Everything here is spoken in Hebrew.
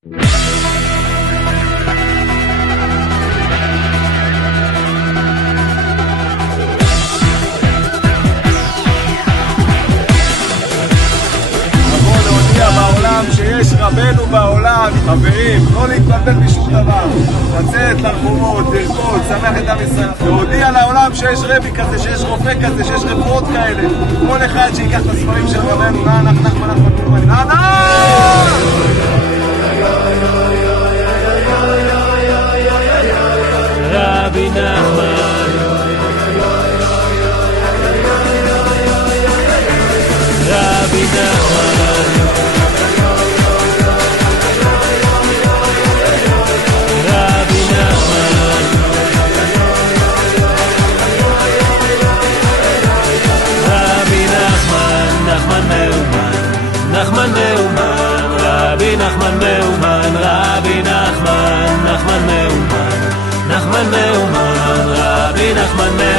שיש רבנו בעולם, חברים, לא להתבלבל בשום דבר, לצאת לרחובות, לרקוד, שמח את עם ישראל, להודיע לעולם שיש רבי כזה, שיש רופא כזה, שיש רפואות כאלה, כל אחד שיקח את הספרים של רבנו, נחמן, רבי נחמן, רבי נחמן, נחמן מאומן, רבי נחמן מאומן, רבי נחמן, נחמן מאומן, נחמן מאומן, רבי נחמן מאומן.